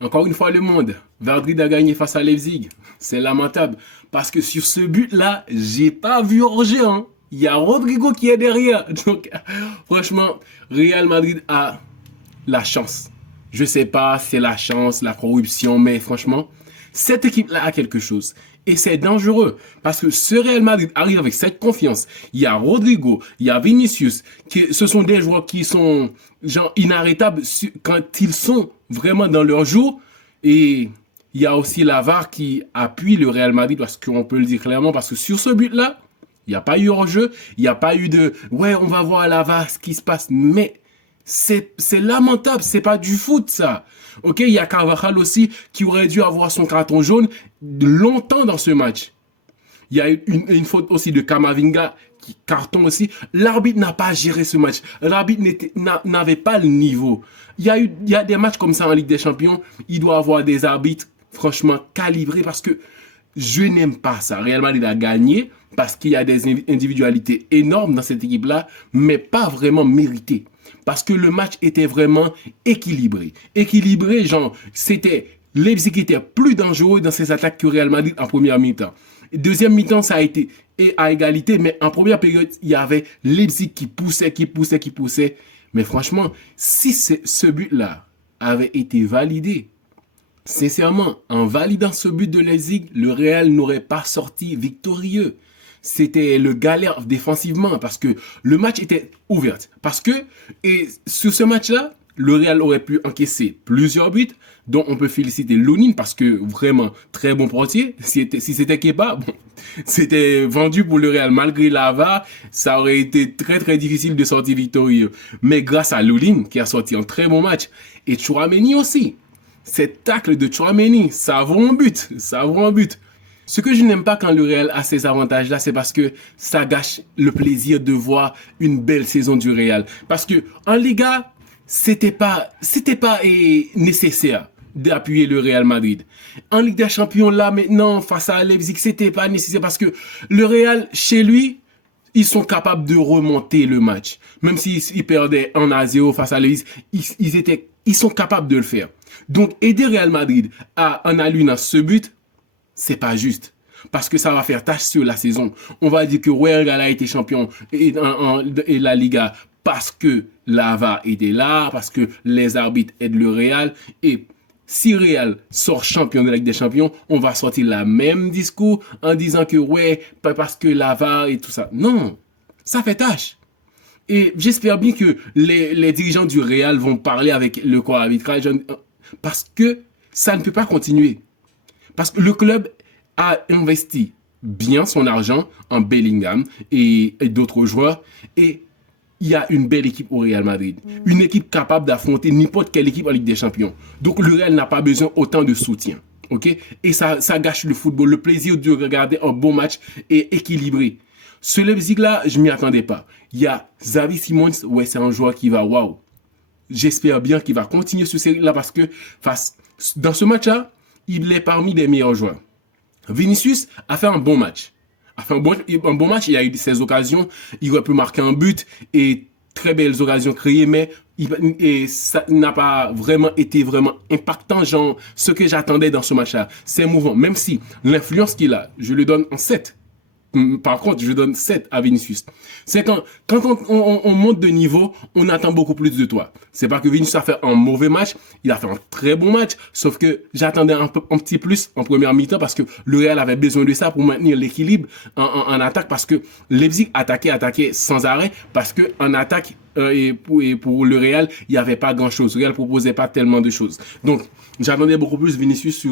Encore une fois, le monde. Madrid a gagné face à Leipzig. C'est lamentable. Parce que sur ce but-là, j'ai pas vu Roger. Hein. Il y a Rodrigo qui est derrière. Donc, franchement, Real Madrid a la chance. Je sais pas, c'est la chance, la corruption, mais franchement, cette équipe-là a quelque chose. Et c'est dangereux. Parce que ce Real Madrid arrive avec cette confiance. Il y a Rodrigo, il y a Vinicius. Ce sont des joueurs qui sont genre inarrêtables quand ils sont vraiment dans leur jour. Et il y a aussi Lavar qui appuie le Real Madrid parce qu'on peut le dire clairement. Parce que sur ce but-là, il n'y a pas eu hors-jeu. Il n'y a pas eu de ouais, on va voir à Lavar ce qui se passe. Mais c'est lamentable, c'est pas du foot ça. Ok, il y a Carvajal aussi qui aurait dû avoir son carton jaune longtemps dans ce match. Il y a une faute aussi de Kamavinga qui carton aussi. L'arbitre n'a pas géré ce match. L'arbitre n'avait pas le niveau. Il y a des matchs comme ça en Ligue des Champions. Il doit avoir des arbitres franchement calibrés parce que je n'aime pas ça. Real Madrid a gagné parce qu'il y a des individualités énormes dans cette équipe-là, mais pas vraiment méritées. Parce que le match était vraiment équilibré. Équilibré, genre, c'était Leipzig qui était plus dangereux dans ses attaques que Real Madrid en première mi-temps. Deuxième mi-temps, ça a été à égalité, mais en première période, il y avait Leipzig qui poussait, qui poussait, qui poussait. Mais franchement, si ce but-là avait été validé, sincèrement, en validant ce but de Leipzig, le Real n'aurait pas sorti victorieux. C'était le galère défensivement parce que le match était ouvert. Parce que, et sur ce match-là, le Real aurait pu encaisser plusieurs buts, dont on peut féliciter Lunin parce que vraiment très bon portier. Si c'était Kepa, bon, c'était vendu pour le Real. Malgré l'AVA, ça aurait été très très difficile de sortir victorieux. Mais grâce à Lunin qui a sorti un très bon match, et Tchouaméni aussi. Cette tacle de Tchouaméni, ça vaut un but, ça vaut un but. Ce que je n'aime pas quand le Real a ces avantages-là, c'est parce que ça gâche le plaisir de voir une belle saison du Real. Parce que en Liga, c'était pas nécessaire d'appuyer le Real Madrid. En Ligue des Champions, là, maintenant, face à Leipzig, c'était pas nécessaire parce que le Real, chez lui, ils sont capables de remonter le match. Même s'ils perdaient 1-0 face à Leipzig, ils sont capables de le faire. Donc, aider Real Madrid à en allumer ce but, c'est pas juste. Parce que ça va faire tâche sur la saison. On va dire que Real a été champion et la Liga parce que l'AVA était là, parce que les arbitres aident le Real. Et si Real sort champion de la Ligue des Champions, on va sortir le même discours en disant que ouais, parce que l'AVA et tout ça. Non, ça fait tâche. Et j'espère bien que les dirigeants du Real vont parler avec le corps arbitral parce que ça ne peut pas continuer. Parce que le club a investi bien son argent en Bellingham et d'autres joueurs. Et il y a une belle équipe au Real Madrid. Une équipe capable d'affronter n'importe quelle équipe en Ligue des Champions. Donc le Real n'a pas besoin autant de soutien. Okay? Et ça gâche le football. Le plaisir de regarder un bon match est équilibré. Ce Leipzig-là, je ne m'y attendais pas. Il y a Xavi Simons, ouais, c'est un joueur qui va, waouh. J'espère bien qu'il va continuer ce série-là parce que dans ce match-là, il est parmi les meilleurs joueurs. Vinicius a fait un bon match. Un bon match, il a eu ses occasions, il aurait pu marquer un but et très belles occasions créées, mais ça n'a pas vraiment été vraiment impactant, genre ce que j'attendais dans ce match-là. C'est mouvant, même si l'influence qu'il a, je le donne en 7. Par contre, je donne 7 à Vinicius. C'est quand on monte de niveau, on attend beaucoup plus de toi. C'est pas que Vinicius a fait un mauvais match, il a fait un très bon match, sauf que j'attendais un petit plus en première mi-temps parce que le Real avait besoin de ça pour maintenir l'équilibre en attaque parce que Leipzig attaquait sans arrêt parce que en attaque et pour le Real, il n'y avait pas grand-chose. Le Real proposait pas tellement de choses. Donc, j'attendais beaucoup plus Vinicius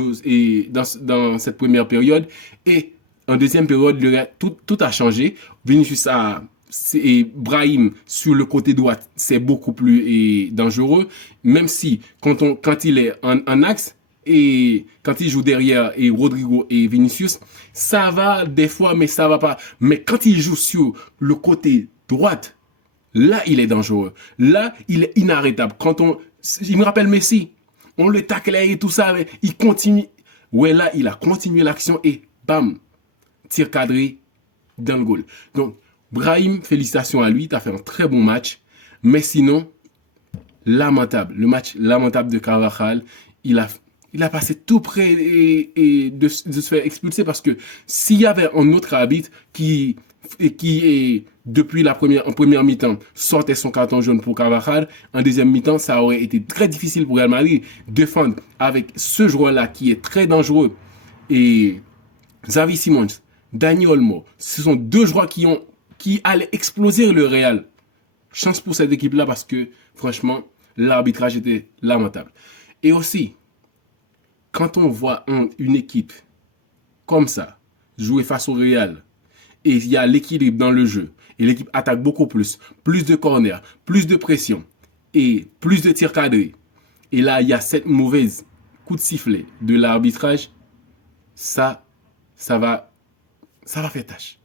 dans cette première période et en deuxième période, tout a changé. Vinicius et Brahim sur le côté droit, c'est beaucoup plus dangereux. Même si quand il est en axe et quand il joue derrière et Rodrigo et Vinicius, ça va des fois, mais ça va pas. Mais quand il joue sur le côté droit, là, il est dangereux. Là, il est inarrêtable. Il me rappelle Messi. On le taclait et tout ça, mais il continue. Ouais, là, il a continué l'action et bam, tir cadré dans le goal. Donc, Brahim, félicitations à lui, tu as fait un très bon match. Mais sinon, lamentable. Le match lamentable de Carvajal, Il a passé tout près de se faire expulser parce que s'il y avait un autre arbitre qui depuis en première mi-temps, sortait son carton jaune pour Carvajal, en deuxième mi-temps, ça aurait été très difficile pour Real Madrid défendre avec ce joueur-là qui est très dangereux. Et Xavi Simons, Dani Olmo, ce sont deux joueurs qui allaient exploser le Real. Chance pour cette équipe-là parce que, franchement, l'arbitrage était lamentable. Et aussi, quand on voit une équipe comme ça jouer face au Real, et il y a l'équilibre dans le jeu, et l'équipe attaque beaucoup plus de corners, plus de pression, et plus de tirs cadrés, et là, il y a cette mauvaise coup de sifflet de l'arbitrage, ça va faire tâche.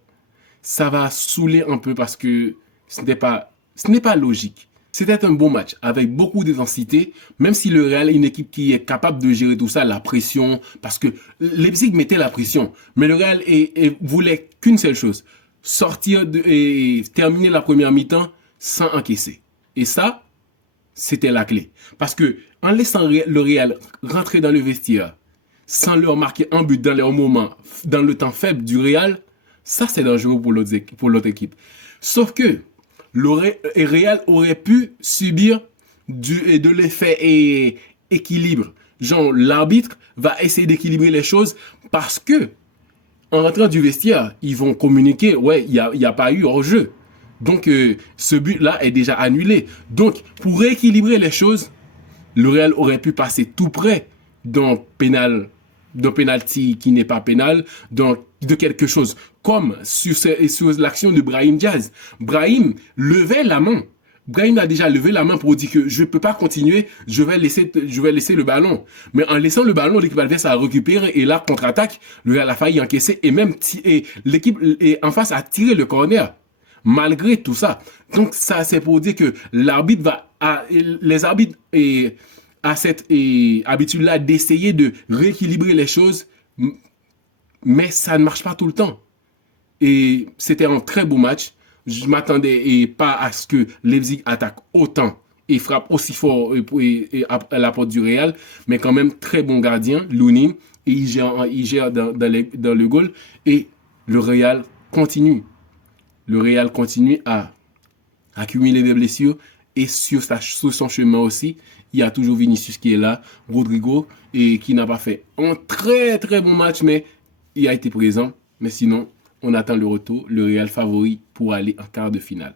Ça va saouler un peu parce que ce n'est pas logique. C'était un bon match avec beaucoup d'intensité, même si le Real est une équipe qui est capable de gérer tout ça, la pression, parce que Leipzig mettait la pression, mais le Real voulait qu'une seule chose, sortir et terminer la première mi-temps sans encaisser. Et ça, c'était la clé. Parce que en laissant le Real rentrer dans le vestiaire, sans leur marquer un but dans leur moment, dans le temps faible du Real, ça c'est dangereux pour l'autre équipe. Sauf que le Real aurait pu subir de l'effet équilibre. Genre, l'arbitre va essayer d'équilibrer les choses parce que, en rentrant du vestiaire, ils vont communiquer, ouais, il n'y a pas eu hors-jeu. Donc, ce but-là est déjà annulé. Donc, pour rééquilibrer les choses, le Real aurait pu passer tout près d'un penalty qui n'est pas pénal, de quelque chose. Comme sur l'action de Brahim Diaz. Brahim levait la main. Brahim a déjà levé la main pour dire que je ne peux pas continuer, je vais laisser le ballon. Mais en laissant le ballon, l'équipe adverse a récupéré et là, contre-attaque, le Real a failli encaisser et même l'équipe en face a tiré le corner. Malgré tout ça. Donc ça, c'est pour dire que les arbitres à cette habitude-là d'essayer de rééquilibrer les choses, mais ça ne marche pas tout le temps. Et c'était un très beau match. Je m'attendais pas à ce que Leipzig attaque autant et frappe aussi fort à la porte du Real, mais quand même très bon gardien, Lunin, et il gère dans le goal. Et le Real continue. Le Real continue à accumuler des blessures et sur son chemin aussi, il y a toujours Vinicius qui est là, Rodrigo, et qui n'a pas fait un très très bon match, mais il a été présent. Mais sinon, on attend le retour, le Real favori pour aller en quart de finale.